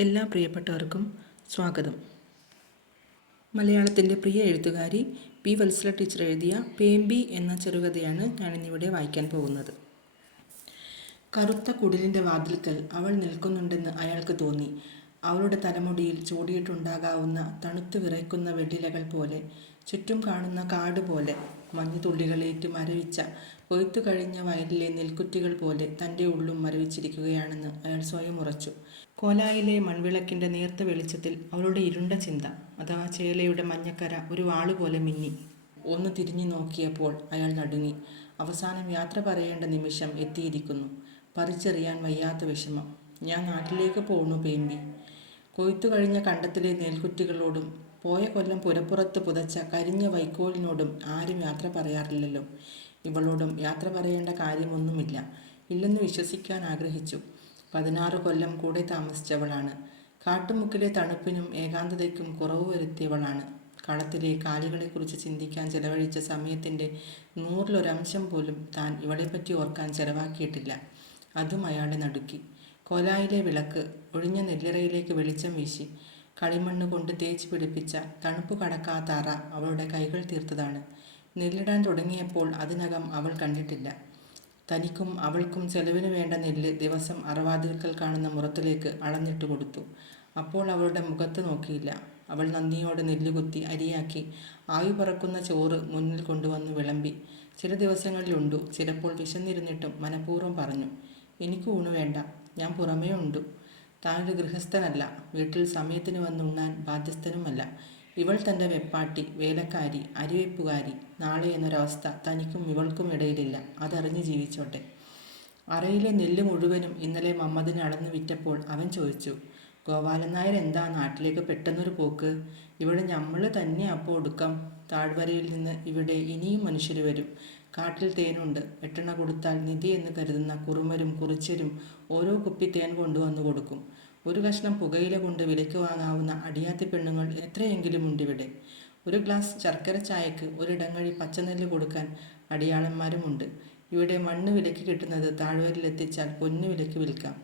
എല്ലാ പ്രിയപ്പെട്ടവർക്കും സ്വാഗതം. മലയാളത്തിന്റെ പ്രിയ എഴുത്തുകാരി പി വത്സല ടീച്ചർ എഴുതിയ പേമ്പി എന്ന ചെറുകഥയാണ് ഞാനിന്നിവിടെ വായിക്കാൻ പോകുന്നത്. കറുത്ത കുടിലിന്റെ വാതിൽക്കൽ അവൾ നിൽക്കുന്നുണ്ടെന്ന് അയാൾക്ക് തോന്നി. അവളുടെ തലമുടിയിൽ ചൂടിയിട്ടുണ്ടാകാവുന്ന തണുത്തു വിറയ്ക്കുന്ന വെള്ളിലകൾ പോലെ ചുറ്റും കാണുന്ന കാട് പോലെ മഞ്ഞുതുള്ളികളേറ്റ് മരവിച്ച കൊയ്ത്തു കഴിഞ്ഞ വയലിലെ നെൽക്കുറ്റികൾ പോലെ തന്റെ ഉള്ളും മരവിച്ചിരിക്കുകയാണെന്ന് അയാൾ സ്വയം ഉറച്ചു. കോലായിലെ മൺവിളക്കിന്റെ നേർത്ത വെളിച്ചത്തിൽ അവളുടെ ഇരുണ്ട ചിന്ത അഥവാ ചേലയുടെ മഞ്ഞക്കര ഒരു വാളുപോലെ മിന്നി. ഒന്ന് തിരിഞ്ഞു നോക്കിയപ്പോൾ അയാൾ നടുങ്ങി. അവസാനം യാത്ര പറയേണ്ട നിമിഷം എത്തിയിരിക്കുന്നു. പറിച്ചെറിയാൻ വയ്യാത്ത വിഷമം. ഞാൻ നാട്ടിലേക്ക് പോണു പേമ്പി കൊയ്ത്തു കഴിഞ്ഞ കണ്ടത്തിലെ നെൽക്കുറ്റികളോടും പോയ കൊല്ലം പുരപ്പുറത്ത് പുതച്ച കരിഞ്ഞ വൈക്കോലിനോടും ആരും യാത്ര പറയാറില്ലല്ലോ. ഇവളോടും യാത്ര പറയേണ്ട കാര്യമൊന്നുമില്ല. ഇല്ലെന്ന് വിശ്വസിക്കാൻ ആഗ്രഹിച്ചു. പതിനാറ് കൊല്ലം കൂടെ താമസിച്ചവളാണ്. കാട്ടുമുക്കിലെ തണുപ്പിനും ഏകാന്തതയ്ക്കും കുറവ് വരുത്തിയവളാണ്. കളത്തിലെ കാലികളെക്കുറിച്ച് ചിന്തിക്കാൻ ചെലവഴിച്ച സമയത്തിന്റെ നൂറിലൊരംശം പോലും താൻ ഇവളെപ്പറ്റി ഓർക്കാൻ ചെലവാക്കിയിട്ടില്ല. അതും അയാളെ നടുക്കി. കൊലായിലെ വിളക്ക് ഒഴിഞ്ഞ നെല്ലിറയിലേക്ക് വെളിച്ചം വീശി കളിമണ്ണ് കൊണ്ട് തേച്ച് പിടിപ്പിച്ച തണുപ്പ് കടക്കാത്ത അറ അവളുടെ കൈകൾ തീർത്തതാണ്. നെല്ലിടാൻ തുടങ്ങിയപ്പോൾ അതിനകം അവൾ കണ്ടിട്ടില്ല. തനിക്കും അവൾക്കും ചെലവിന് വേണ്ട നെല്ല് ദിവസം അറവാതിൽക്കൽ കാണുന്ന മുറത്തിലേക്ക് അളന്നിട്ട് കൊടുത്തു. അപ്പോൾ അവളുടെ മുഖത്ത് നോക്കിയില്ല. അവൾ നന്ദിയോടെ നെല്ലുകുത്തി അരിയാക്കി ആവി പറക്കുന്ന ചോറ് മുന്നിൽ കൊണ്ടുവന്ന് വിളമ്പി. ചില ദിവസങ്ങളിലുണ്ടു ചിലപ്പോൾ വിശന്നിരുന്നിട്ടും മനഃപൂർവം പറഞ്ഞു എനിക്ക് ഊണ് വേണ്ട. ഞാൻ പുറമേ ഉണ്ടു. താനൊരു ഗൃഹസ്ഥനല്ല. വീട്ടിൽ സമയത്തിന് വന്നുണ്ണാൻ ബാധ്യസ്ഥനുമല്ല. ഇവൾ തന്റെ വെപ്പാട്ടി വേലക്കാരി അരിവെപ്പുകാരി നാളെ എന്നൊരവസ്ഥ തനിക്കും ഇവൾക്കും ഇടയിലില്ല. അതറിഞ്ഞ് ജീവിച്ചോട്ടെ. അറയിലെ നെല്ല് മുഴുവനും ഇന്നലെ മമ്മദിന് അളന്നു വിറ്റപ്പോൾ അവൻ ചോദിച്ചു ഗോപാലൻ നായർ എന്താ നാട്ടിലേക്ക് പെട്ടെന്നൊരു പോക്ക്? ഇവിടെ നമ്മൾ തന്നെ അപ്പോൾ ഒടുക്കം. താഴ്വരയിൽ നിന്ന് ഇവിടെ ഇനിയും മനുഷ്യർ വരും. കാട്ടിൽ തേനുണ്ട്. എട്ടെണ്ണ കൊടുത്താൽ നിധി എന്ന് കരുതുന്ന കുറുമരും കുറിച്ചരും ഓരോ കുപ്പി തേൻ കൊണ്ടുവന്നു കൊടുക്കും. ഒരു കഷ്ണം പുകയില കൊണ്ട് വിലയ്ക്ക് വാങ്ങാവുന്ന അടിയാത്തി പെണ്ണുങ്ങൾ എത്രയെങ്കിലും ഉണ്ടിവിടെ. ഒരു ഗ്ലാസ് ശർക്കര ചായക്ക് ഒരിടങ്ങഴി പച്ചനെല്ല് കൊടുക്കാൻ അടിയാളന്മാരുമുണ്ട്. ഇവിടെ മണ്ണ് വിലയ്ക്ക് കിട്ടുന്നത് താഴ്വരയിലെത്തിച്ചാൽ പൊന്നു വിലയ്ക്ക് വിൽക്കാം.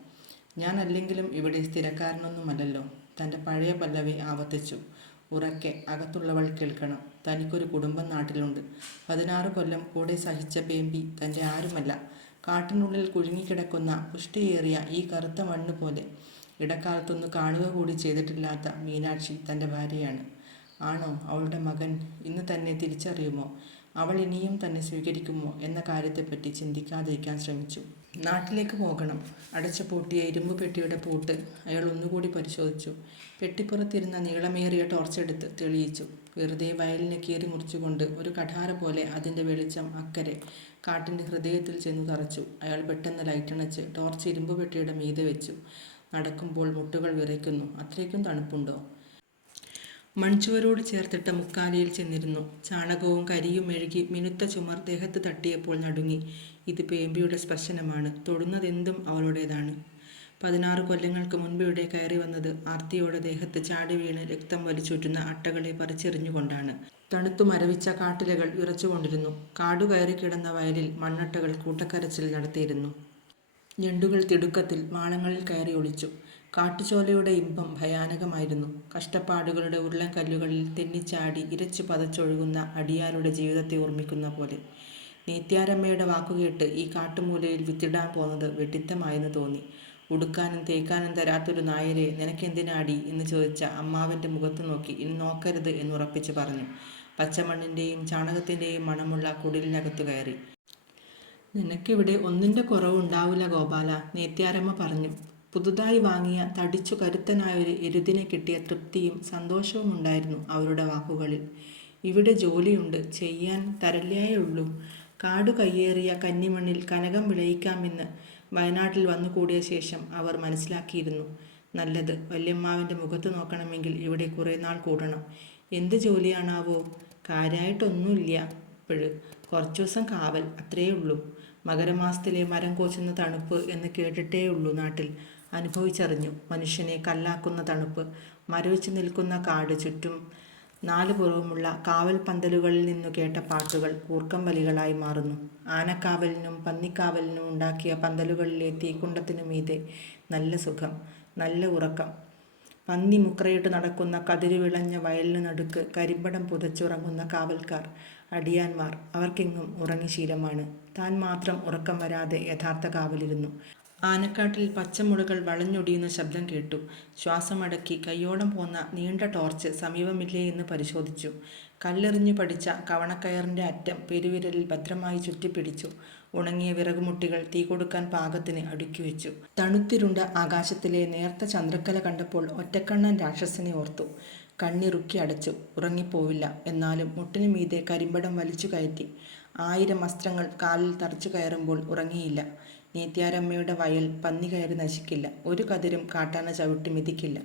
ഞാൻ അല്ലെങ്കിലും ഇവിടെ സ്ഥിരക്കാരനൊന്നുമല്ലല്ലോ. തന്റെ പഴയ പല്ലവി ആവർത്തിച്ചു. ഉറക്കെ അകത്തുള്ളവൾ കേൾക്കണം. തനിക്കൊരു കുടുംബം നാട്ടിലുണ്ട്. പതിനാറ് കൊല്ലം കൂടെ സഹിച്ച പേമ്പി തന്റെ ആരുമല്ല. കാട്ടിനുള്ളിൽ കുഴുങ്ങിക്കിടക്കുന്ന പുഷ്ടിയേറിയ ഈ കറുത്ത മണ്ണ് പോലെ ഇടക്കാലത്തൊന്ന് കാണുക കൂടി ചെയ്തിട്ടില്ലാത്ത മീനാക്ഷി തന്റെ ഭാര്യയാണ്. ആണോ? അവളുടെ മകൻ ഇന്ന് തന്നെ തിരിച്ചറിയുമോ? അവൾ ഇനിയും തന്നെ സ്വീകരിക്കുമോ എന്ന കാര്യത്തെപ്പറ്റി ചിന്തിക്കാതിരിക്കാൻ ശ്രമിച്ചു. നാട്ടിലേക്ക് പോകണം. അടച്ചു പൂട്ടിയ ഇരുമ്പ് പെട്ടിയുടെ പൂട്ട് അയാൾ ഒന്നുകൂടി പരിശോധിച്ചു. പെട്ടിപ്പുറത്തിരുന്ന നീളമേറിയ ടോർച്ചെടുത്ത് തെളിയിച്ചു. വെറുതെ വയലിനെ കീറി മുറിച്ചുകൊണ്ട് ഒരു കഠാര പോലെ അതിന്റെ വെളിച്ചം അക്കരെ കാട്ടിന്റെ ഹൃദയത്തിൽ ചെന്ന് തറച്ചു. അയാൾ പെട്ടെന്ന് ലൈറ്റണച്ച് ടോർച്ച് ഇരുമ്പ് പെട്ടിയുടെ മീതെ വെച്ചു. നടക്കുമ്പോൾ മുട്ടുകൾ വിറയ്ക്കുന്നു. അത്രയ്ക്കും തണുപ്പുണ്ടോ? മൺചുവരോട് ചേർത്തിട്ട മുക്കാലിയിൽ ചെന്നിരുന്നു. ചാണകവും കരിയും മെഴുകി മിനുത്ത ചുമർ ദേഹത്ത് തട്ടിയപ്പോൾ നടുങ്ങി. ഇത് പേമ്പിയുടെ സ്പർശനമാണ്. തൊടുന്നതെന്തും അവളുടേതാണ്. പതിനാറ് കൊല്ലങ്ങൾക്ക് മുൻപ് ഇവിടെ കയറി വന്നത് ആർത്തിയോടെ ദേഹത്ത് ചാടി വീണ് രക്തം വലിച്ചുറ്റുന്ന അട്ടകളെ പറിച്ചെറിഞ്ഞുകൊണ്ടാണ്. തണുത്തു മരവിച്ച കാട്ടിലകൾ വിറച്ചുകൊണ്ടിരുന്നു. കാടു കയറി കിടന്ന വയലിൽ മണ്ണട്ടകൾ കൂട്ടക്കരച്ചിൽ നടത്തിയിരുന്നു. ഞണ്ടുകൾ തിടുക്കത്തിൽ മാളങ്ങളിൽ കയറി ഒളിച്ചു. കാട്ടുചോലയുടെ ഇമ്പം ഭയാനകമായിരുന്നു. കഷ്ടപ്പാടുകളുടെ ഉരുളൻകല്ലുകളിൽ തെന്നിച്ചാടി ഇരച്ചു പതച്ചൊഴുകുന്ന അടിയാരുടെ ജീവിതത്തെ ഓർമ്മിക്കുന്ന പോലെ. നീത്യാരമ്മയുടെ വാക്കുകേട്ട് ഈ കാട്ടുമൂലയിൽ വിത്തിടാൻ പോന്നത് വെട്ടിത്തമായെന്ന് തോന്നി. ഉടുക്കാനും തേക്കാനും തരാത്തൊരു നായരെ നിനക്കെന്തിനാടി എന്ന് ചോദിച്ച അമ്മാവന്റെ മുഖത്ത് നോക്കി ഇനി നോക്കരുത് എന്നുറപ്പിച്ച് പറഞ്ഞു. പച്ചമണ്ണിന്റെയും ചാണകത്തിന്റെയും മണമുള്ള കുടിലിനകത്തു കയറി. നിനക്കിവിടെ ഒന്നിന്റെ കുറവുണ്ടാവില്ല ഗോപാല നേത്യാരമ്മ പറഞ്ഞു. പുതുതായി വാങ്ങിയ തടിച്ചു കരുത്തനായൊരു എരുതിനെ കിട്ടിയ തൃപ്തിയും സന്തോഷവും ഉണ്ടായിരുന്നു അവരുടെ വാക്കുകളിൽ. ഇവിടെ ജോലിയുണ്ട് ചെയ്യാൻ തരല്ലേ ഉള്ളൂ. കാടു കയ്യേറിയ കന്നിമണ്ണിൽ കനകം വിളയിക്കാമെന്ന് വയനാട്ടിൽ വന്നു കൂടിയ ശേഷം അവർ മനസ്സിലാക്കിയിരുന്നു. നല്ലത് വല്യമ്മാവിന്റെ മുഖത്ത് നോക്കണമെങ്കിൽ ഇവിടെ കുറേ നാൾ കൂടണം. എന്ത് ജോലിയാണാവോ? കാര്യമായിട്ടൊന്നുമില്ല ഇപ്പോഴ് കുറച്ചു ദിവസം കാവൽ അത്രയേ ഉള്ളൂ. മകരമാസത്തിലെ മരം കോച്ചുന്ന തണുപ്പ് എന്ന് കേട്ടിട്ടേ ഉള്ളൂ നാട്ടിൽ. അനുഭവിച്ചറിഞ്ഞു. മനുഷ്യനെ കല്ലാക്കുന്ന തണുപ്പ്. മരവിച്ച് നിൽക്കുന്ന കാട് ചുറ്റും നാല് പുറവുമുള്ള കാവൽ പന്തലുകളിൽ നിന്നു കേട്ട പാട്ടുകൾ ഊർക്കം വലികളായി മാറുന്നു. ആനക്കാവലിനും പന്നിക്കാവലിനും ഉണ്ടാക്കിയ പന്തലുകളിലെ തീക്കുണ്ടത്തിനു മീതെ നല്ല സുഖം നല്ല ഉറക്കം. പന്നി മുക്രയിട്ട് നടക്കുന്ന കതിരുവിളഞ്ഞ വയലിനു നടുക്ക് കരിമ്പടം പുതച്ചുറങ്ങുന്ന കാവൽക്കാർ അടിയാന്മാർ. അവർക്കെങ്ങും ഉറങ്ങി ശീലമാണ് താൻ മാത്രം ഉറക്കം വരാതെ യഥാർത്ഥ കാവലിരുന്നു ആനക്കാട്ടിൽ പച്ചമുളകൾ വളഞ്ഞൊടിയുന്ന ശബ്ദം കേട്ടു. ശ്വാസമടക്കി കയ്യോടം പോന്ന നീണ്ട ടോർച്ച് സമീപമില്ലേ എന്ന് പരിശോധിച്ചു. കല്ലെറിഞ്ഞു പഠിച്ച കവണക്കയറിന്റെ അറ്റം പെരുവിരലിൽ ഭദ്രമായി ചുറ്റിപ്പിടിച്ചു. ഉണങ്ങിയ വിറകുമുട്ടികൾ തീ കൊടുക്കാൻ പാകത്തിന് അടുക്കി വെച്ചു. തണുത്തിരുണ്ട ആകാശത്തിലെ നേർത്ത ചന്ദ്രക്കല കണ്ടപ്പോൾ ഒറ്റക്കണ്ണൻ രാക്ഷസനെ ഓർത്തു. കണ്ണിറുക്കി അടച്ചു ഉറങ്ങിപ്പോവില്ല എന്നാലും മുട്ടിനു മീതെ കരിമ്പടം വലിച്ചു കയറ്റി. ആയിരം വസ്ത്രങ്ങൾ കാലിൽ തറച്ചു കയറുമ്പോൾ ഉറങ്ങിയില്ല. നീത്യാരമ്മയുടെ വയൽ പന്നി കയറി നശിക്കില്ല. ഒരു കതിരും കാട്ടാന ചവിട്ടി മിതിക്കില്ല.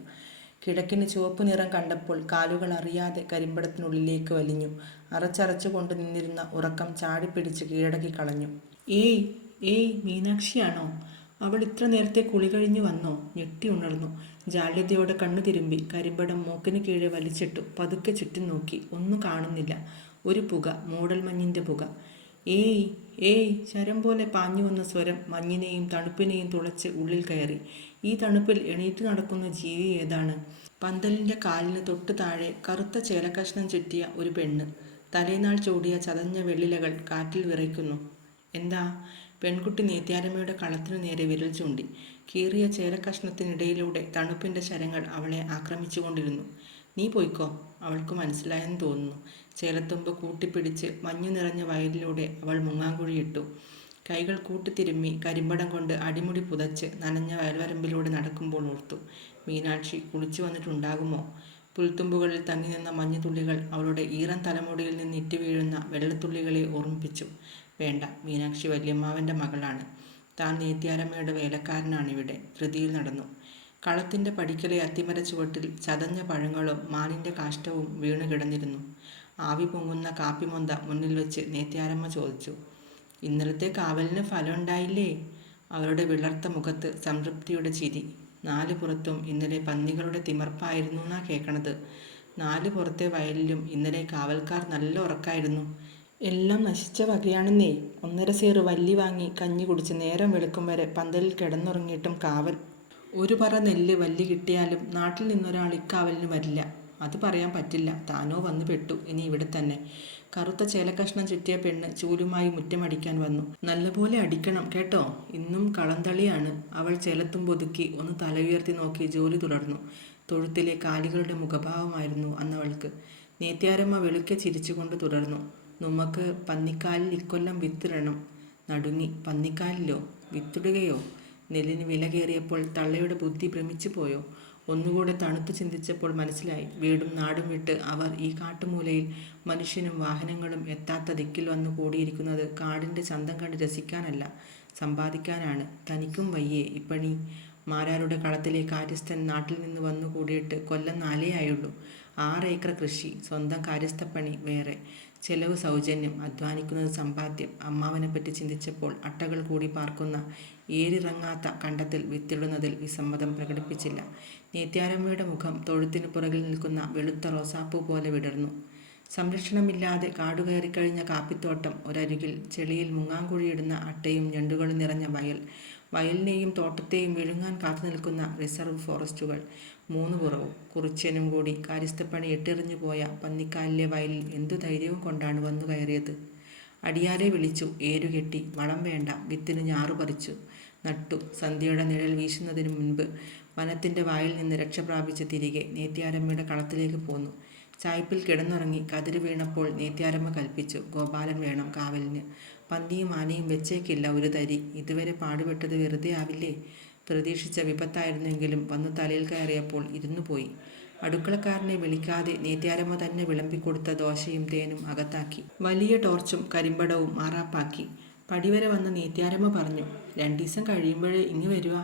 കിഴക്കിന് ചുവപ്പ് നിറം കണ്ടപ്പോൾ കാലുകൾ അറിയാതെ കരിമ്പടത്തിനുള്ളിലേക്ക് വലിഞ്ഞു. അറച്ചറച്ചു കൊണ്ട് നിന്നിരുന്ന ഉറക്കം ചാടിപ്പിടിച്ച് കീഴടക്കി കളഞ്ഞു. ഏയ് ഏയ് മീനാക്ഷിയാണോ? അവൾ ഇത്ര നേരത്തെ കുളി കഴിഞ്ഞു വന്നോ? ഞെട്ടി ഉണർന്നു. ജാള്യതയോടെ കണ്ണു തിരുമ്പി കരിമ്പടം മൂക്കിന് കീഴെ വലിച്ചിട്ടു പതുക്കെ ചുറ്റും നോക്കി. ഒന്നും കാണുന്നില്ല. ഒരു പുക മൂടൽമഞ്ഞിന്റെ പുക. ഏയ് ഏയ് ശരം പോലെ പാഞ്ഞു വന്ന സ്വരം മഞ്ഞിനെയും തണുപ്പിനെയും തുളച്ച് ഉള്ളിൽ കയറി. ഈ തണുപ്പിൽ എണീറ്റ് നടക്കുന്ന ജീവി ഏതാണ്? പന്തലിന്റെ കാലിന് തൊട്ടു താഴെ കറുത്ത ചേലക്കഷ്ണം ചുറ്റിയ ഒരു പെണ്ണ്. തലേനാൾ ചൂടിയ ചതഞ്ഞ വെള്ളിലകൾ കാറ്റിൽ വിറയ്ക്കുന്നു. എന്താ? പെൺകുട്ടി നേത്യാരമ്മയുടെ കളത്തിനു നേരെ വിരൽ ചൂണ്ടി. കീറിയ ചേലക്കഷ്ണത്തിനിടയിലൂടെ തണുപ്പിന്റെ ശരങ്ങൾ അവളെ ആക്രമിച്ചുകൊണ്ടിരുന്നു. നീ പോയിക്കോ. അവൾക്ക് മനസ്സിലായെന്ന് തോന്നുന്നു. ചേലത്തുമ്പ് കൂട്ടിപ്പിടിച്ച് മഞ്ഞു നിറഞ്ഞ വയലിലൂടെ അവൾ മുങ്ങാങ്കുഴിയിട്ടു കൈകൾ കൂട്ടിത്തിരുമ്മി കരിമ്പടം കൊണ്ട് അടിമുടി പുതച്ച് നനഞ്ഞ വയൽവരമ്പിലൂടെ നടക്കുമ്പോൾ ഓർത്തു. മീനാക്ഷി കുളിച്ചു വന്നിട്ടുണ്ടാകുമോ? പുൽത്തുമ്പുകളിൽ തങ്ങി നിന്ന മഞ്ഞുതുള്ളികൾ അവളുടെ ഈറൻ തലമുടിയിൽ നിന്ന് ഇറ്റു വീഴുന്ന വെള്ളത്തുള്ളികളെ ഓർമ്മിപ്പിച്ചു. വേണ്ട മീനാക്ഷി വല്യമ്മാവന്റെ മകളാണ്. താൻ നീത്യാരമ്മയുടെ വേലക്കാരനാണിവിടെ. ധൃതിയിൽ നടന്നു. കളത്തിന്റെ പടിക്കലെ അത്തിമര ചുവട്ടിൽ ചതഞ്ഞ പഴങ്ങളും മാനിന്റെ കാഷ്ടവും വീണു കിടന്നിരുന്നു. ആവി പൊങ്ങുന്ന കാപ്പിമൊന്ത മുന്നിൽ വെച്ച് നേത്യാരമ്മ ചോദിച്ചു ഇന്നലത്തെ കാവലിന് ഫലമുണ്ടായില്ലേ അവരുടെ വിളർത്ത മുഖത്ത് സംതൃപ്തിയുടെ ചിരി. നാല് പുറത്തും ഇന്നലെ പന്നികളുടെ തിമർപ്പായിരുന്നു എന്നാ കേൾക്കണത് നാല് പുറത്തെ വയലിലും ഇന്നലെ കാവൽക്കാർ നല്ല ഉറക്കായിരുന്നു. എല്ലാം നശിച്ച വകയാണെന്നേ. ഒന്നര സേറ് വല്ലി വാങ്ങി കഞ്ഞി കുടിച്ച് നേരം വെളുക്കും വരെ പന്തലിൽ കിടന്നുറങ്ങിയിട്ടും കാവൽ ഒരു പറ നെല്ല് വല്ലി കിട്ടിയാലും നാട്ടിൽ നിന്നൊരാൾ ഇക്കാവലിന് വരില്ല. അത് പറയാൻ പറ്റില്ല. താനോ വന്നു പെട്ടു. ഇനി ഇവിടെ തന്നെ. കറുത്ത ചേലക്കഷ്ണം ചുറ്റിയ പെണ്ണ് ചൂലുമായി മുറ്റമടിക്കാൻ വന്നു. നല്ലപോലെ അടിക്കണം കേട്ടോ? ഇന്നും കളന്തളിയാണ്. അവൾ ചേലത്തും പൊതുക്കി ഒന്ന് തല ഉയർത്തി നോക്കി ജോലി തുടർന്നു. തൊഴുത്തിലെ കാലികളുടെ മുഖഭാവമായിരുന്നു അന്നവൾക്ക്. നേത്യാരമ്മ വെളുക്കെ ചിരിച്ചുകൊണ്ട് തുടർന്നു. നമുക്ക് പന്നിക്കാലിൽ ഇക്കൊല്ലം വിത്തിടണം. നടുങ്ങി. പന്നിക്കാലിലോ? വിത്തിടുകയോ? നെല്ലിന് വില കയറിയപ്പോൾ തള്ളയുടെ ബുദ്ധി ഭ്രമിച്ചു പോയോ? ഒന്നുകൂടെ തണുത്തു ചിന്തിച്ചപ്പോൾ മനസ്സിലായി. വീടും നാടും വിട്ട് അവർ ഈ കാട്ടുമൂലയിൽ മനുഷ്യനും വാഹനങ്ങളും എത്താത്ത ദിക്കിൽ വന്നു കൂടിയിരിക്കുന്നത് കാടിന്റെ ചന്തം കണ്ട് രസിക്കാനല്ല സമ്പാദിക്കാനാണ്. തനിക്കും വയ്യേ. ഇപ്പണി മാരാരുടെ കളത്തിലെ കാര്യസ്ഥൻ നാട്ടിൽ നിന്ന് വന്നു കൂടിയിട്ട് കൊല്ലം നാലേ ആയുള്ളൂ. ആറ് ഏക്കർ കൃഷി. സ്വന്തം കാര്യസ്ഥപ്പണി വേറെ. ചെലവ് സൗജന്യം അധ്വാനിക്കുന്നത് സമ്പാദ്യം അമ്മാവനെപ്പറ്റി ചിന്തിച്ചപ്പോൾ അട്ടകൾ കൂടി പാർക്കുന്ന ഏരിറങ്ങാത്ത കണ്ടത്തിൽ വിത്തിടുന്നതിൽ വിസമ്മതം പ്രകടിപ്പിച്ചില്ല. നേത്യാരമ്മയുടെ മുഖം തൊഴുത്തിനു പുറകിൽ നിൽക്കുന്ന വെളുത്ത റോസാപ്പൂ പോലെ വിടർന്നു. സംരക്ഷണമില്ലാതെ കാടുകയറിക്കഴിഞ്ഞ കാപ്പിത്തോട്ടം ഒരരികിൽ ചെളിയിൽ മുങ്ങാങ്കുഴിയിടുന്ന അട്ടയും ഞണ്ടുകളും നിറഞ്ഞ വയൽ. വയലിനെയും തോട്ടത്തെയും വിഴുങ്ങാൻ കാത്തു നിൽക്കുന്ന റിസർവ് ഫോറസ്റ്റുകൾ മൂന്ന് പുറവും. കുറിച്യനും കൂടി കാര്യസ്ഥപ്പണി ഇട്ടെറിഞ്ഞു പോയ പന്നിക്കാലിലെ വയലിൽ എന്തു ധൈര്യവും കൊണ്ടാണ് വന്നു കയറിയത്? അടിയാരെ വിളിച്ചു ഏരുകെട്ടി വളം വേണ്ട വിത്തിന് ഞാറു പറിച്ചു നട്ടു സന്ധ്യയുടെ നിഴൽ വീശുന്നതിന് മുൻപ് വനത്തിന്റെ വായിൽ നിന്ന് രക്ഷ പ്രാപിച്ച് തിരികെ നേത്യാരമ്മയുടെ കളത്തിലേക്ക് പോന്നു. ചായ്പിൽ കിടന്നുറങ്ങി കതിര് വീണപ്പോൾ നേത്യാരമ്മ കൽപ്പിച്ചു ഗോപാലൻ വേണം കാവലിന്. പന്നിയും ആനയും വെച്ചേക്കില്ല ഒരു തരി. ഇതുവരെ പാടുപെട്ടത് വെറുതെ ആവില്ലേ? പ്രതീക്ഷിച്ച വിപത്തായിരുന്നെങ്കിലും വന്നു തലയിൽ കയറിയപ്പോൾ ഇരുന്നു പോയി അടുക്കളക്കാരനെ വിളിക്കാതെ നേത്യാരമ്മ തന്നെ വിളമ്പിക്കൊടുത്ത ദോശയും തേനും അകത്താക്കി. വലിയ ടോർച്ചും കരിമ്പടവും മാറാപ്പാക്കി പടിവരെ വന്ന നേത്യാരമ്മ പറഞ്ഞു രണ്ടീസം കഴിയുമ്പോഴേ ഇങ്ങ് വരിക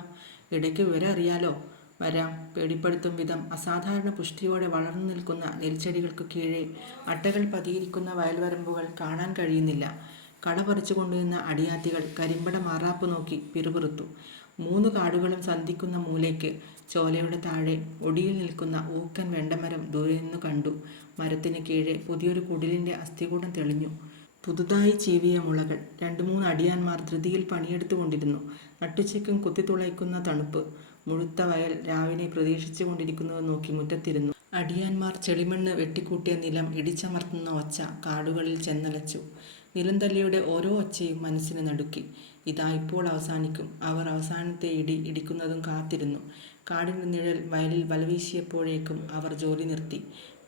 ഇടയ്ക്ക് വിവരം അറിയാലോ വരാം. പേടിപ്പെടുത്തും വിധം അസാധാരണ പുഷ്ടിയോടെ വളർന്നു നിൽക്കുന്ന നെൽച്ചെടികൾക്ക് കീഴെ അട്ടകൾ പതിയിരിക്കുന്ന വയൽവരമ്പുകൾ കാണാൻ കഴിയുന്നില്ല. കള പറിച്ചു കൊണ്ടുവന്ന അടിയാത്തികൾ കരിമ്പട മാറാപ്പ് നോക്കി പിറുപിറുത്തു. മൂന്ന് കാടുകളും സന്ധിക്കുന്ന മൂലയ്ക്ക് ചോലയുടെ താഴെ ഒടിയിൽ നിൽക്കുന്ന ഊക്കൻ വെണ്ടമരം ദൂരെ നിന്ന് കണ്ടു. മരത്തിന് കീഴെ പുതിയൊരു കുടിലിന്റെ അസ്ഥികൂടം തെളിഞ്ഞു. പുതുതായി ചീവിയ മുളകൾ രണ്ടു മൂന്ന് അടിയാന്മാർ ധൃതിയിൽ പണിയെടുത്തുകൊണ്ടിരുന്നു. നട്ടുച്ചയ്ക്കും കുത്തിത്തുളയ്ക്കുന്ന തണുപ്പ്. മുഴുത്ത വയൽ രാവിനെ പ്രതീക്ഷിച്ചു കൊണ്ടിരിക്കുന്നത് നോക്കി മുറ്റത്തിരുന്നു. അടിയാന്മാർ ചെളിമണ്ണ് വെട്ടിക്കൂട്ടിയ നിലം ഇടിച്ചമർത്തുന്ന ഒച്ച കാടുകളിൽ ചെന്നലച്ചു. നിലംതല്ലിയുടെ ഓരോ ഒച്ചയും മനസ്സിനെ നടുക്കി. ഇതാ ഇപ്പോൾ അവസാനിക്കും. അവർ അവസാനത്തെ ഇടി ഇടിക്കുന്നതും കാത്തിരുന്നു. കാടിന്റെ നിഴൽ വയലിൽ വലവീശിയപ്പോഴേക്കും അവർ ജോലി നിർത്തി.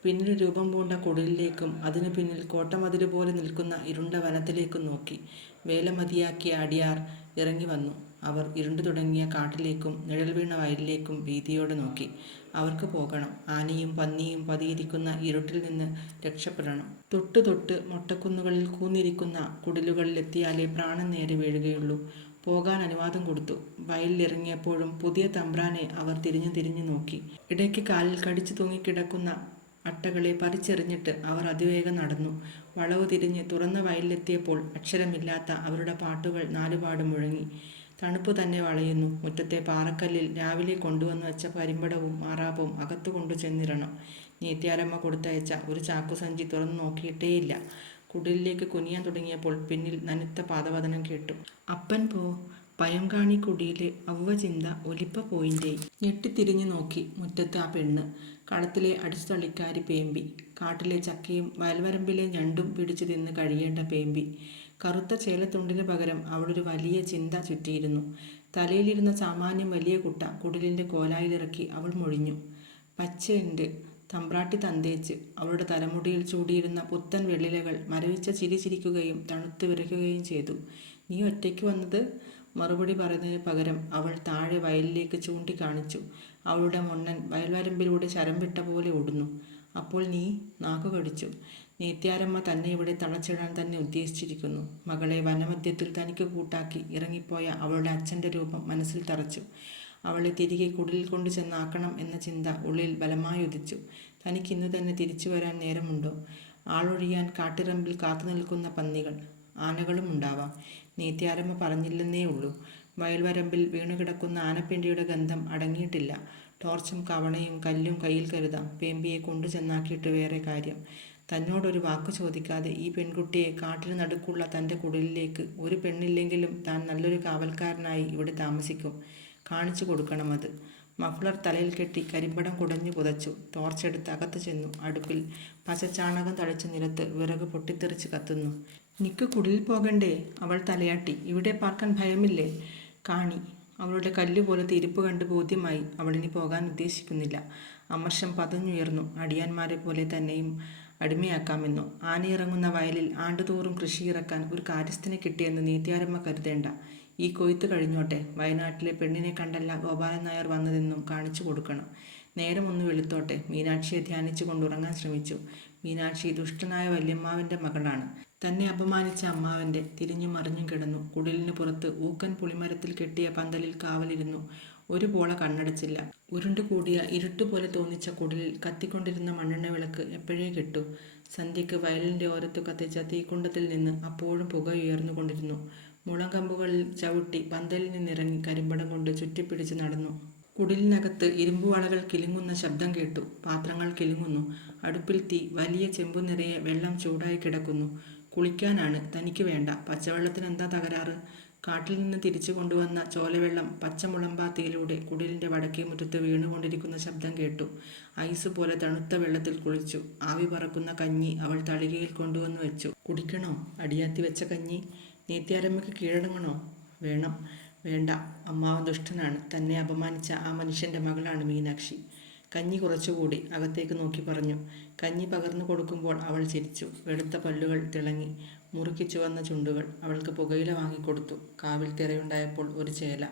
പിന്നിൽ രൂപം പൂണ്ട കുടിലിലേക്കും അതിനു പിന്നിൽ കോട്ടമതിരുപോലെ നിൽക്കുന്ന ഇരുണ്ട വനത്തിലേക്കും നോക്കി. വേല മതിയാക്കിയ അടിയാർ ഇറങ്ങി വന്നു. അവർ ഇരുണ്ടു തുടങ്ങിയ കാട്ടിലേക്കും നിഴൽ വീണ വയലിലേക്കും ഭീതിയോടെ നോക്കി. അവർക്ക് പോകണം. ആനയും പന്നിയും പതിയിരിക്കുന്ന ഇരുട്ടിൽ നിന്ന് രക്ഷപ്പെടണം. തൊട്ട് തൊട്ട് മൊട്ടക്കുന്നുകളിൽ കൂന്നിരിക്കുന്ന കുടിലുകളിലെത്തിയാലേ പ്രാണൻ നേരെ വീഴുകയുള്ളൂ. പോകാൻ അനുവാദം കൊടുത്തു. വയലിലിറങ്ങിയപ്പോഴും പുതിയ തമ്പ്രാനെ അവർ തിരിഞ്ഞു തിരിഞ്ഞു നോക്കി. ഇടയ്ക്ക് കാലിൽ കടിച്ചു തൂങ്ങിക്കിടക്കുന്ന അട്ടകളെ പറിച്ചെറിഞ്ഞിട്ട് അവർ അതിവേഗം നടന്നു. വളവ് തിരിഞ്ഞ് തുറന്ന വയലിലെത്തിയപ്പോൾ അക്ഷരമില്ലാത്ത അവരുടെ പാട്ടുകൾ നാലുപാട് മുഴങ്ങി. തണുപ്പ് തന്നെ വളയുന്നു. മുറ്റത്തെ പാറക്കല്ലിൽ രാവിലെ കൊണ്ടുവന്ന് വെച്ച പരിമ്പടവും മാറാപ്പവും അകത്തു കൊണ്ടു ചെന്നിരണം നീത്യാരമ്മ കൊടുത്തയച്ച ഒരു ചാക്കുസഞ്ചി തുറന്നു നോക്കിയിട്ടേയില്ല. കുടിലിലേക്ക് കുനിയാൻ തുടങ്ങിയപ്പോൾ പിന്നിൽ നനുത്ത പാദവദനം കേട്ടു. അപ്പൻ പോ പയംകാണി കുടിയിലെ അവ്വ ചിന്ത ഒലിപ്പ പോയിന്റെ ഞെട്ടിത്തിരിഞ്ഞു നോക്കി മുറ്റത്ത് ആ പെണ്ണ്. കളത്തിലെ അടിച്ചു തള്ളിക്കാരി പേമ്പി. കാട്ടിലെ ചക്കയും വയൽവരമ്പിലെ ഞണ്ടും പിടിച്ചു തിന്ന് കഴിയേണ്ട പേമ്പി. കറുത്ത ചേലത്തുണ്ടിന് പകരം അവളൊരു വലിയ ചിന്ത ചുറ്റിയിരുന്നു. തലയിലിരുന്ന സാമാന്യം വലിയ കുട്ട കുടിലിന്റെ കോലായിലിറക്കി അവൾ മൊഴിഞ്ഞു. പച്ചയുണ്ട് തമ്പ്രാട്ടി തന്തേച്ച്. അവളുടെ തലമുടിയിൽ ചൂടിയിരുന്ന പുത്തൻ വെള്ളിലകൾ മരവിച്ച ചിരി ചിരിക്കുകയും തണുത്തു വിറയ്ക്കുകയും ചെയ്തു. നീ ഒറ്റയ്ക്ക് വന്നത് മറുപടി പറയുന്നതിന് പകരം അവൾ താഴെ വയലിലേക്ക് ചൂണ്ടിക്കാണിച്ചു. അവളുടെ മുണ്ണൻ വയൽവരമ്പിലൂടെ ശരം വിട്ട പോലെ ഓടുന്നു. അപ്പോൾ നീ നാക്കു കടിച്ചു. നീത്യാരമ്മ തന്നെ ഇവിടെ തളച്ചിടാൻ തന്നെ ഉദ്ദേശിച്ചിരിക്കുന്നു. മകളെ വനമധ്യത്തിൽ തനിക്ക് കൂട്ടാക്കി ഇറങ്ങിപ്പോയ അവളുടെ അച്ഛന്റെ രൂപം മനസ്സിൽ തറച്ചു. അവളെ തിരികെ കുടിലിൽ കൊണ്ടു ചെന്നാക്കണം എന്ന ചിന്ത ഉള്ളിൽ ബലമായി ഉദിച്ചു. തനിക്ക് ഇന്ന് തന്നെ തിരിച്ചു വരാൻ നേരമുണ്ടോ? ആളൊഴിയാൻ കാട്ടിറമ്പിൽ കാത്തു നിൽക്കുന്ന പന്നികൾ ആനകളും ഉണ്ടാവാം. നീത്യാരമ്മ പറഞ്ഞില്ലെന്നേ ഉള്ളൂ. വയൽവരമ്പിൽ വീണുകിടക്കുന്ന ആനപ്പിണ്ടിയുടെ ഗന്ധം അടങ്ങിയിട്ടില്ല. ടോർച്ചും കവണയും കല്ലും കയ്യിൽ കരുതാം. പേമ്പിയെ കൊണ്ടുചെന്നാക്കിയിട്ട് വേറെ കാര്യം. തന്നോടൊരു വാക്ക് ചോദിക്കാതെ ഈ പെൺകുട്ടിയെ കാട്ടിന് നടുക്കുള്ള തന്റെ കുടിലിലേക്ക് ഒരു പെണ്ണില്ലെങ്കിലും താൻ നല്ലൊരു കാവൽക്കാരനായി ഇവിടെ താമസിക്കും. കാണിച്ചു കൊടുക്കണം അത്. മഫ്ലർ തലയിൽ കെട്ടി കരിമ്പടം കുടഞ്ഞു പുതച്ചു ടോർച്ചെടുത്ത് അകത്ത് ചെന്നു. അടുപ്പിൽ പച്ചച്ചാണകം തളിച്ച നിലത്ത് വിറക് പൊട്ടിത്തെറിച്ച് കത്തുന്നു. നിക്ക് കുടിൽ പോകണ്ടേ? അവൾ തലയാട്ടി. ഇവിടെ പാർക്കാൻ ഭയമില്ലേ? കാണി. അവളുടെ കല്ലുപോലെ തിരിപ്പ് കണ്ട് ബോധ്യമായി. അവളിനി പോകാൻ ഉദ്ദേശിക്കുന്നില്ല. അമർഷം പതഞ്ഞുയർന്നു. അടിയാന്മാരെ പോലെ തന്നെയും അടിമയാക്കാമെന്നോ? ആനയിറങ്ങുന്ന വയലിൽ ആണ്ടുതോറും കൃഷി ഇറക്കാൻ ഒരു കാര്യസ്ഥനെ കിട്ടിയെന്ന് നീത്യാരമ്മ കരുതേണ്ട. ഈ കൊയ്ത്ത് കഴിഞ്ഞോട്ടെ? വയനാട്ടിലെ പെണ്ണിനെ കണ്ടല്ല ഗോപാലൻ നായർ വന്നതെന്നും കാണിച്ചു കൊടുക്കണം. നേരം ഒന്ന് വെളുത്തോട്ടെ. മീനാക്ഷിയെ ധ്യാനിച്ചു കൊണ്ടുറങ്ങാൻ ശ്രമിച്ചു. മീനാക്ഷി ദുഷ്ടനായ വല്യമ്മാവിന്റെ മകളാണ്. തന്നെ അപമാനിച്ച അമ്മാവന്റെ തിരിഞ്ഞു മറിഞ്ഞും കിടന്നു. കുടിലിന് പുറത്ത് ഊക്കൻ പുളിമരത്തിൽ കെട്ടിയ പന്തലിൽ കാവലിരുന്നു. ഒരു പോള കണ്ണടച്ചില്ല. ഉരുണ്ടു കൂടിയ ഇരുട്ടുപോലെ തോന്നിച്ച കുടിലിൽ കത്തിക്കൊണ്ടിരുന്ന മണ്ണെണ്ണ വിളക്ക് എപ്പോഴേ കിട്ടു? സന്ധ്യയ്ക്ക് വയലിന്റെ ഓരത്ത് കത്തിച്ച തീക്കുണ്ടത്തിൽ നിന്ന് അപ്പോഴും പുക ഉയർന്നുകൊണ്ടിരുന്നു മുളങ്കമ്പുകളിൽ ചവിട്ടി പന്തലിൽ നിന്നിറങ്ങി കരിമ്പടം കൊണ്ട് ചുറ്റിപ്പിടിച്ച് നടന്നു. കുടിലിനകത്ത് ഇരുമ്പുവളകൾ കിലുങ്ങുന്ന ശബ്ദം കേട്ടു. പാത്രങ്ങൾ കിലുങ്ങുന്നു. അടുപ്പിൽ തീ വലിയ ചെമ്പു നിറയെ വെള്ളം ചൂടായി കിടക്കുന്നു. കുളിക്കാനാണ് തനിക്ക് വേണ്ട. പച്ചവെള്ളത്തിന് എന്താ തകരാറ്? കാട്ടിൽ നിന്ന് തിരിച്ചു കൊണ്ടുവന്ന ചോലവെള്ളം പച്ചമുളമ്പാത്തിയിലൂടെ കുടിലിന്റെ വടക്കേ മുറ്റത്ത് വീണുകൊണ്ടിരിക്കുന്ന ശബ്ദം കേട്ടു. ഐസ് പോലെ തണുത്ത വെള്ളത്തിൽ കുളിച്ചു. ആവി പറക്കുന്ന കഞ്ഞി അവൾ തളികയിൽ കൊണ്ടുവന്ന് വെച്ചു. കുടിക്കണോ? അടിയാത്തി വെച്ച കഞ്ഞി. നീത്യാരമ്മയ്ക്ക് കീഴടങ്ങണോ? വേണം. വേണ്ട. അമ്മാവൻ ദുഷ്ടനാണ്. തന്നെ അപമാനിച്ച ആ മനുഷ്യന്റെ മകളാണ് മീനാക്ഷി. കഞ്ഞി കുറച്ചുകൂടി അകത്തേക്ക് നോക്കി പറഞ്ഞു. കഞ്ഞി പകർന്നു കൊടുക്കുമ്പോൾ അവൾ ചിരിച്ചു. വെളുത്ത പല്ലുകൾ തിളങ്ങി. മുറുക്കി ചുവന്ന ചുണ്ടുകൾ അവൾക്ക് പുകയില വാങ്ങിക്കൊടുത്തു. കാവിൽ തിരയുണ്ടായപ്പോൾ ഒരു ചേല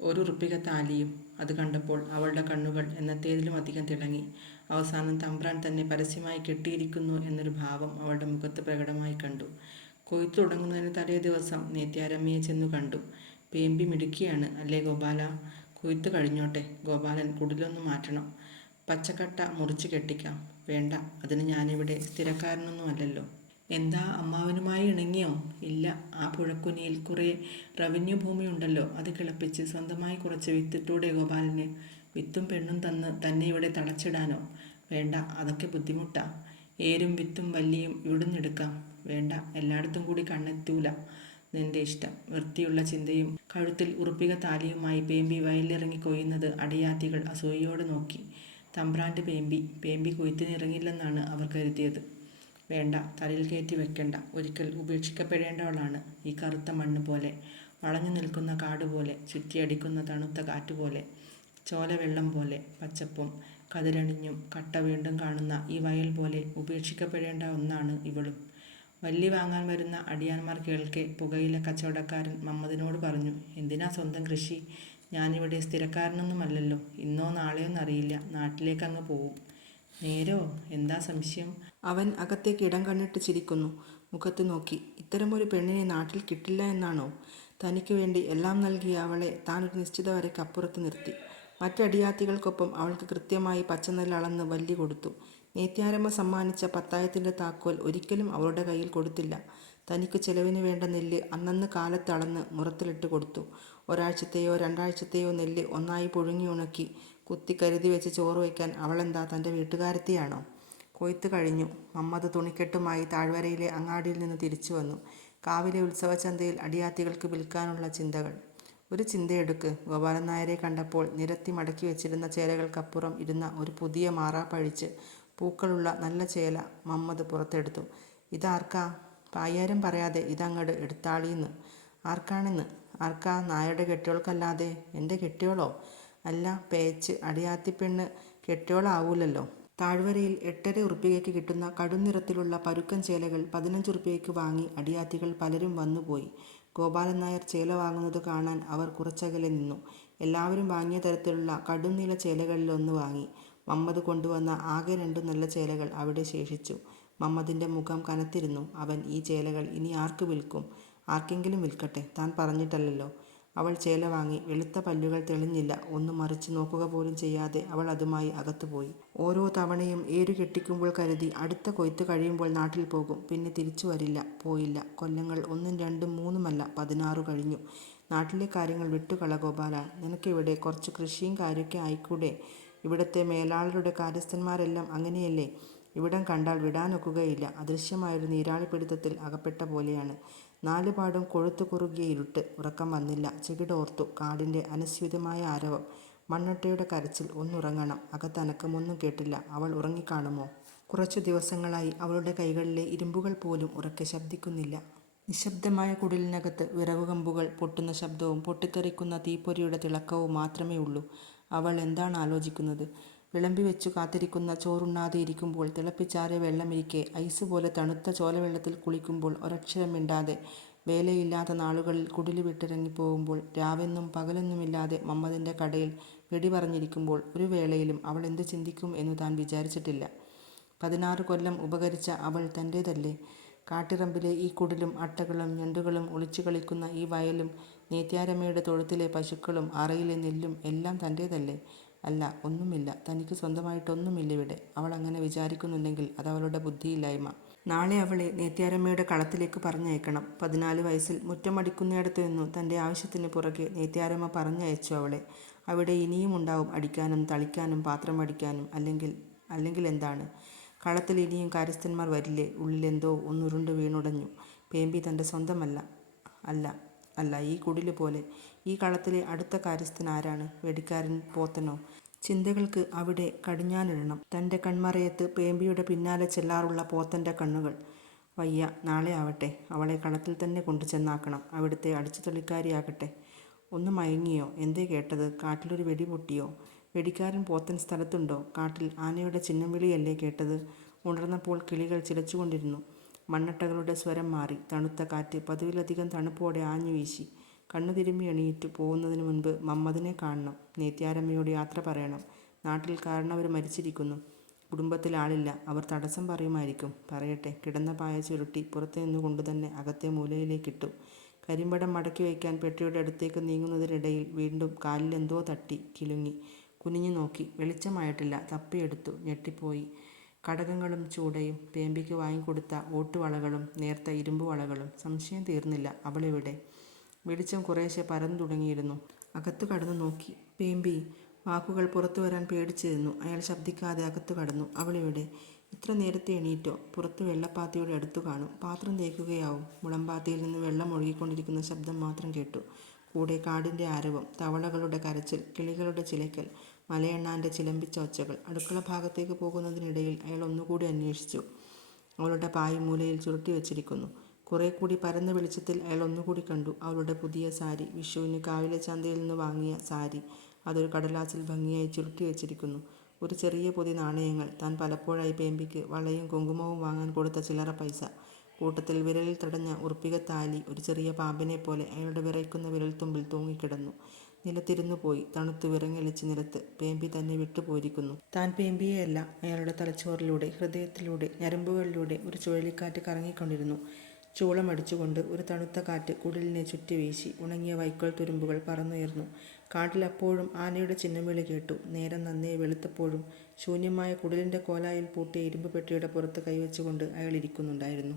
ഒരു റുപ്പിക താലിയും അത് കണ്ടപ്പോൾ അവളുടെ കണ്ണുകൾ എന്നത്തേതിലും അധികം തിളങ്ങി. അവസാനം തമ്പ്രാൻ തന്നെ പരസ്യമായി കെട്ടിയിരിക്കുന്നു എന്നൊരു ഭാവം അവളുടെ മുഖത്ത് പ്രകടമായി കണ്ടു. കൊയ്ത്തു തുടങ്ങുന്നതിന് തലേ ദിവസം നേത്യാരമ്മയെ ചെന്നു കണ്ടു. പേമ്പി മിടുക്കിയാണ് അല്ലേ ഗോപാല? കൊയ്ത്ത് കഴിഞ്ഞോട്ടെ. ഗോപാലൻ കുടിലൊന്ന് മാറ്റണം. പച്ചക്കട്ട മുറിച്ച് കെട്ടിക്കാം. വേണ്ട അതിന് ഞാനിവിടെ സ്ഥിരക്കാരനൊന്നും അല്ലല്ലോ എന്താ അമ്മാവനുമായി ഇണങ്ങിയോ? ഇല്ല ആ പുഴക്കുനിയിൽ കുറേ റവന്യൂ ഭൂമിയുണ്ടല്ലോ. അത് കിളപ്പിച്ച് സ്വന്തമായി കുറച്ച് വിത്തിട്ടൂടെ ഗോപാലന്. വിത്തും പെണ്ണും തന്ന് തന്നെ ഇവിടെ തളച്ചിടാനോ? വേണ്ട അതൊക്കെ ബുദ്ധിമുട്ടാ. ഏരും വിത്തും വല്ലിയും ഇവിടുന്ന് എടുക്കാം. വേണ്ട എല്ലായിടത്തും കൂടി കണ്ണെത്തൂല. നിന്റെ ഇഷ്ടം. വൃത്തിയുള്ള ചിന്തയും കഴുത്തിൽ ഉറുപ്പിക താലിയുമായി പേമ്പി വയലിറങ്ങി കൊയ്യുന്നത് അടിയാത്തികൾ അസൂയയോടെ നോക്കി. തമ്പ്രാന്റെ പേമ്പി. പേമ്പി കൊയ്ത്തിനിറങ്ങില്ലെന്നാണ് അവർ കരുതിയത്. വേണ്ട തലയിൽ കയറ്റി വെക്കണ്ട. ഒരിക്കൽ ഉപേക്ഷിക്കപ്പെടേണ്ടവളാണ് ഈ കറുത്ത മണ്ണ് പോലെ. വളഞ്ഞു നിൽക്കുന്ന കാട് പോലെ. ചുറ്റിയടിക്കുന്ന തണുത്ത കാറ്റ് പോലെ. ചോലവെള്ളം പോലെ. പച്ചപ്പും കതിരണിഞ്ഞും കട്ട വീണ്ടും കാണുന്ന ഈ വയൽ പോലെ ഉപേക്ഷിക്കപ്പെടേണ്ട ഒന്നാണ് ഇവളും. വല്ലി വാങ്ങാൻ വരുന്ന അടിയാന്മാർ കേൾക്കെ പുകയില കച്ചവടക്കാരൻ മമ്മദിനോട് പറഞ്ഞു എന്തിനാ സ്വന്തം കൃഷി? ഞാനിവിടെ സ്ഥിരക്കാരനൊന്നുമല്ലല്ലോ. ഇന്നോ നാളെയോ എന്നറിയില്ല നാട്ടിലേക്ക് അങ്ങ് പോവും. നേരോ? എന്താ സംശയം? അവൻ അകത്തേക്ക് ഇടം കണ്ണിട്ട് ചിരിക്കുന്നു. മുഖത്ത് നോക്കി. ഇത്തരമൊരു പെണ്ണിനെ നാട്ടിൽ കിട്ടില്ല എന്നാണോ? തനിക്ക് വേണ്ടി എല്ലാം നൽകിയ അവളെ താനൊരു നിശ്ചിത വരയ്ക്ക് അപ്പുറത്ത് നിർത്തി. മറ്റടിയാത്തികൾക്കൊപ്പം അവൾക്ക് കൃത്യമായി പച്ചനെല്ല് അളന്ന് വല്ലി കൊടുത്തു. നേത്യാരമ്മ സമ്മാനിച്ച പത്തായത്തിന്റെ താക്കോൽ ഒരിക്കലും അവളുടെ കയ്യിൽ കൊടുത്തില്ല. തനിക്ക് ചെലവിന് വേണ്ട നെല്ല് അന്നന്ന് കാലത്തളന്ന് മുറത്തിലിട്ട് കൊടുത്തു. ഒരാഴ്ചത്തെയോ രണ്ടാഴ്ചത്തെയോ നെല്ല് ഒന്നായി പുഴുങ്ങി ഉണക്കി കുത്തി കരുതി വെച്ച് ചോറ് വയ്ക്കാൻ അവളെന്താ തന്റെ വീട്ടുകാരത്തിയാണോ? കൊയ്ത്ത് കഴിഞ്ഞു. മമ്മത് തുണിക്കെട്ടുമായി താഴ്വരയിലെ അങ്ങാടിയിൽ നിന്ന് തിരിച്ചു വന്നു. കാവിലെ ഉത്സവചന്തയിൽ അടിയാത്തികൾക്ക് വിൽക്കാനുള്ള ചിന്തകൾ. ഒരു ചിന്തയെടുക്ക്. ഗോപാലൻ നായരെ കണ്ടപ്പോൾ നിരത്തി മടക്കി വെച്ചിരുന്ന ചേലകൾക്കപ്പുറം ഇരുന്ന ഒരു പുതിയ മാറാ പഴിച്ച് പൂക്കളുള്ള നല്ല ചേല മമ്മത് പുറത്തെടുത്തു. ഇതാർക്കാ? പായാരും പറയാതെ ഇതങ്ങട് എടുത്താളീന്ന്. ആർക്കാണെന്ന്? ആർക്കാ നായയുടെ കെട്ടിയോൾക്കല്ലാതെ എന്റെ കെട്ടിയോളോ? അല്ല പേച്ച് അടിയാത്തി പെണ്ണ് കെട്ടിയോളാവൂലല്ലോ. താഴ്വരയിൽ എട്ടര ഉറുപ്പികയ്ക്ക് കിട്ടുന്ന കടുംനിറത്തിലുള്ള പരുക്കൻ ചേലകൾ പതിനഞ്ച് ഉറുപ്പികയ്ക്ക് വാങ്ങി അടിയാത്തികൾ പലരും വന്നുപോയി. ഗോപാലൻ നായർ ചേല വാങ്ങുന്നത് കാണാൻ അവർ കുറച്ചകലെ നിന്നു. എല്ലാവരും വാങ്ങിയ തരത്തിലുള്ള കടും നീല ചേലകളിലൊന്ന് വാങ്ങി. മമ്മദ് കൊണ്ടുവന്ന ആകെ രണ്ടു നല്ല ചേലകൾ അവിടെ ശേഷിച്ചു. മമ്മദിന്റെ മുഖം കനത്തിരുന്നു. അവൻ ഈ ചേലകൾ ഇനി ആർക്ക് വിൽക്കും? ആർക്കെങ്കിലും വിൽക്കട്ടെ താൻ പറഞ്ഞിട്ടല്ലല്ലോ. അവൾ ചേല വാങ്ങി വെളുത്ത പല്ലുകൾ തെളിഞ്ഞില്ല. ഒന്ന് മറിച്ച് നോക്കുക പോലും ചെയ്യാതെ അവൾ അതുമായി അകത്തുപോയി. ഓരോ തവണയും ഏരു കെട്ടിക്കുമ്പോൾ കരുതി അടുത്ത കൊയ്ത്ത് കഴിയുമ്പോൾ നാട്ടിൽ പോകും. പിന്നെ തിരിച്ചു വരില്ല പോയില്ല. കൊല്ലങ്ങൾ ഒന്നും രണ്ടും മൂന്നുമല്ല പതിനാറു കഴിഞ്ഞു. നാട്ടിലെ കാര്യങ്ങൾ വിട്ടുകള ഗോപാല. നിനക്കിവിടെ കുറച്ച് കൃഷിയും കാര്യമൊക്കെ ആയിക്കൂടെ? ഇവിടുത്തെ മേലാളരുടെ കാര്യസ്ഥന്മാരെല്ലാം അങ്ങനെയല്ലേ? ഇവിടം കണ്ടാൽ വിടാനൊക്കുകയില്ല. അദൃശ്യമായൊരു നീരാളിപ്പിടുത്തത്തിൽ അകപ്പെട്ട പോലെയാണ്. നാലുപാടും കൊഴുത്തു കുറുകിയ ഇരുട്ട് ഉറക്കം വന്നില്ല. ചെകിടോർത്തു കാടിന്റെ അനസ്യൂതമായ ആരവം. മണ്ണട്ടയുടെ കരച്ചിൽ ഒന്നുറങ്ങണം. അകത്തനക്കമൊന്നും കേട്ടില്ല. അവൾ ഉറങ്ങിക്കാണുമോ? കുറച്ചു ദിവസങ്ങളായി അവളുടെ കൈകളിലെ ഇരുമ്പുകൾ പോലും ഉറക്കെ ശബ്ദിക്കുന്നില്ല. നിശബ്ദമായ കുടിലിനകത്ത് വിറകുകമ്പുകൾ പൊട്ടുന്ന ശബ്ദവും പൊട്ടിത്തെറിക്കുന്ന തീപ്പൊരിയുടെ തിളക്കവും മാത്രമേ ഉള്ളൂ അവൾ എന്താണ് ആലോചിക്കുന്നത്? വിളമ്പി വെച്ചു കാത്തിരിക്കുന്ന ചോറുണ്ണാതെ ഇരിക്കുമ്പോൾ തിളപ്പിച്ചാറിയ വെള്ളമിരിക്കെ ഐസ് പോലെ തണുത്ത ചോലവെള്ളത്തിൽ കുളിക്കുമ്പോൾ ഒരക്ഷരം മിണ്ടാതെ വേലയില്ലാത്ത നാളുകളിൽ കുടിൽ വിട്ടിറങ്ങിപ്പോകുമ്പോൾ രാവെന്നും പകലൊന്നുമില്ലാതെ മമ്മദിന്റെ കടയിൽ വെടി പറഞ്ഞിരിക്കുമ്പോൾ ഒരു വേളയിലും അവൾ എന്ത് ചിന്തിക്കും എന്ന് താൻ വിചാരിച്ചിട്ടില്ല. പതിനാറ് കൊല്ലം ഉപകരിച്ച അവൾ തന്റേതല്ലേ കാട്ടിറമ്പിലെ ഈ കുടിലും അട്ടകളും ഞണ്ടുകളും ഒളിച്ചു കളിക്കുന്ന ഈ വയലും നേത്യാരമ്മയുടെ തൊഴുത്തിലെ പശുക്കളും അറയിലെ നെല്ലും എല്ലാം തന്റേതല്ലേ അല്ല ഒന്നുമില്ല. തനിക്ക് സ്വന്തമായിട്ടൊന്നുമില്ല ഇവിടെ. അവൾ അങ്ങനെ വിചാരിക്കുന്നുണ്ടെങ്കിൽ അത് അവളുടെ ബുദ്ധിയില്ലായ്മ. നാളെ അവളെ നേത്യാരമ്മയുടെ കളത്തിലേക്ക് പറഞ്ഞയക്കണം. പതിനാല് വയസ്സിൽ മുറ്റമടിക്കുന്നിടത്തു നിന്നും തന്റെ ആവശ്യത്തിന് പുറകെ നേത്യാരമ്മ പറഞ്ഞയച്ചു അവളെ. അവിടെ ഇനിയും ഉണ്ടാവും അടിക്കാനും തളിക്കാനും പാത്രം അടിക്കാനും അല്ലെങ്കിൽ അല്ലെങ്കിൽ എന്താണ്? കളത്തിൽ ഇനിയും കാര്യസ്ഥന്മാർ വരില്ലേ? ഉള്ളിലെന്തോ ഒന്നുരുണ്ട് വീണുടഞ്ഞു. പേമ്പി തന്റെ സ്വന്തമല്ല അല്ല അല്ല ഈ കുടിൽ പോലെ ഈ കളത്തിലെ അടുത്ത കാര്യസ്ഥൻ ആരാണ് വെടിക്കാരൻ പോത്തനോ. ചിന്തകൾക്ക് അവിടെ കടിഞ്ഞാനിടണം. തന്റെ കൺമറയത്ത് പേമ്പിയുടെ പിന്നാലെ ചെല്ലാറുള്ള പോത്തന്റെ കണ്ണുകൾ. വയ്യ നാളെ ആവട്ടെ. അവളെ കളത്തിൽ തന്നെ കൊണ്ടു ചെന്നാക്കണം. അവിടുത്തെ അടിച്ചു തൊളിക്കാരിയാകട്ടെ. ഒന്ന് മയങ്ങിയോ? എന്തേ കേട്ടത്? കാട്ടിലൊരു വെടി പൊട്ടിയോ? വെടിക്കാരൻ പോത്തൻ സ്ഥലത്തുണ്ടോ? കാട്ടിൽ ആനയുടെ ചിഹ്നം വിളിയല്ലേ കേട്ടത്? ഉണർന്നപ്പോൾ കിളികൾ ചിലച്ചുകൊണ്ടിരുന്നു. മണ്ണട്ടകളുടെ സ്വരം മാറി. തണുത്ത കാറ്റ് പതിവിലധികം തണുപ്പോടെ ആഞ്ഞു വീശി. കണ്ണു തിരുമ്മി എണീറ്റ് പോകുന്നതിന് മുൻപ് മമ്മദിനെ കാണണം. നേത്യാരമ്മയോട് യാത്ര പറയണം. നാട്ടിൽ കാരണവർ മരിച്ചിരിക്കുന്നു. കുടുംബത്തിൽ ആളില്ല. അവർ തടസ്സം പറയുമായിരിക്കും. പറയട്ടെ. കിടന്ന പായ ചുരുട്ടി പുറത്തു നിന്നുകൊണ്ട് തന്നെ അകത്തെ മൂലയിലേക്കിട്ടു കരിമ്പടം മടക്കി വയ്ക്കാൻ പെട്ടിയുടെ അടുത്തേക്ക് നീങ്ങുന്നതിനിടയിൽ വീണ്ടും കാലിൽ എന്തോ തട്ടി കിലുങ്ങി. കുനിഞ്ഞു നോക്കി. വെളിച്ചമായിട്ടില്ല. തപ്പിയെടുത്തു. ഞെട്ടിപ്പോയി. കടകങ്ങളും ചൂടയും പേമ്പിക്ക് വാങ്ങിക്കൊടുത്ത ഓട്ടുവളകളും നേർത്ത ഇരുമ്പ് വളകളും സംശയം തീർന്നില്ല. അവളെവിടെ? വെളിച്ചം കുറേശ്ശെ പരന്നു തുടങ്ങിയിരുന്നു. അകത്തു കടന്നു നോക്കി. പേമ്പി വാക്കുകൾ പുറത്തു വരാൻ പേടിച്ചിരുന്നു. അയാൾ ശബ്ദിക്കാതെ അകത്തു കടന്നു. അവളിവിടെ ഇത്ര നേരത്തെ എണീറ്റോ? പുറത്ത് വെള്ളപ്പാത്തിയുടെ അടുത്തു കാണും. പാത്രം തേക്കുകയാവും. മുളമ്പാത്തിയിൽ നിന്ന് വെള്ളം ഒഴുകിക്കൊണ്ടിരിക്കുന്ന ശബ്ദം മാത്രം കേട്ടു. കൂടെ കാടിന്റെ ആരവം തവളകളുടെ കരച്ചിൽ കിളികളുടെ ചിലയ്ക്കൽ മലയണ്ണാന്റെ ചിലമ്പിച്ച ഒച്ചകൾ. അടുക്കള ഭാഗത്തേക്ക് പോകുന്നതിനിടയിൽ അയാൾ ഒന്നുകൂടി അന്വേഷിച്ചു. അവളുടെ പായ് മൂലയിൽ ചുരുട്ടി വെച്ചിരിക്കുന്നു. കുറെ കൂടി പരന്ന വെളിച്ചത്തിൽ അയാൾ ഒന്നുകൂടി കണ്ടു. അവളുടെ പുതിയ സാരി. വിഷുവിന് കാവിലെ ചന്തയിൽ നിന്ന് വാങ്ങിയ സാരി. അതൊരു കടലാസിൽ ഭംഗിയായി ചുരുട്ടി വെച്ചിരിക്കുന്നു. ഒരു ചെറിയ പൊതി നാണയങ്ങൾ. താൻ പലപ്പോഴായി പേമ്പിക്ക് വളയും കുങ്കുമവും വാങ്ങാൻ കൊടുത്ത ചില്ലറ പൈസ. കൂട്ടത്തിൽ വിരലിൽ തടഞ്ഞ ഉറപ്പിക താലി. ഒരു ചെറിയ പാമ്പിനെ പോലെ അയാളുടെ വിറയ്ക്കുന്ന വിരൽത്തുമ്പിൽ തൂങ്ങിക്കിടന്നു. നിലത്തിരുന്നു പോയി. തണുത്തു വിറങ്ങലിച്ച് നിലത്ത് പേമ്പി തന്നെ വിട്ടുപോയിരിക്കുന്നു. താൻ പേമ്പിയെയല്ല അയാളുടെ തലച്ചോറിലൂടെ ഹൃദയത്തിലൂടെ ഞരമ്പുകളിലൂടെ ഒരു ചുഴലിക്കാറ്റ് കറങ്ങിക്കൊണ്ടിരുന്നു. ചൂളമടിച്ചുകൊണ്ട് ഒരു തണുത്ത കാറ്റ് കുടിലിനെ ചുറ്റി വീശി ഉണങ്ങിയ വൈക്കോൽ തുരുമ്പുകൾ പറന്നുയർന്നു. കാട്ടിലപ്പോഴും ആനയുടെ ചിഹ്നവിളി കേട്ടു. നേരം നന്നേ വെളുത്തപ്പോഴും ശൂന്യമായ കുടിലിന്റെ കോലായിൽ പൂട്ടിയ ഇരുമ്പ് പെട്ടിയുടെ പുറത്ത് കൈവച്ചുകൊണ്ട് അയാൾ ഇരിക്കുന്നുണ്ടായിരുന്നു.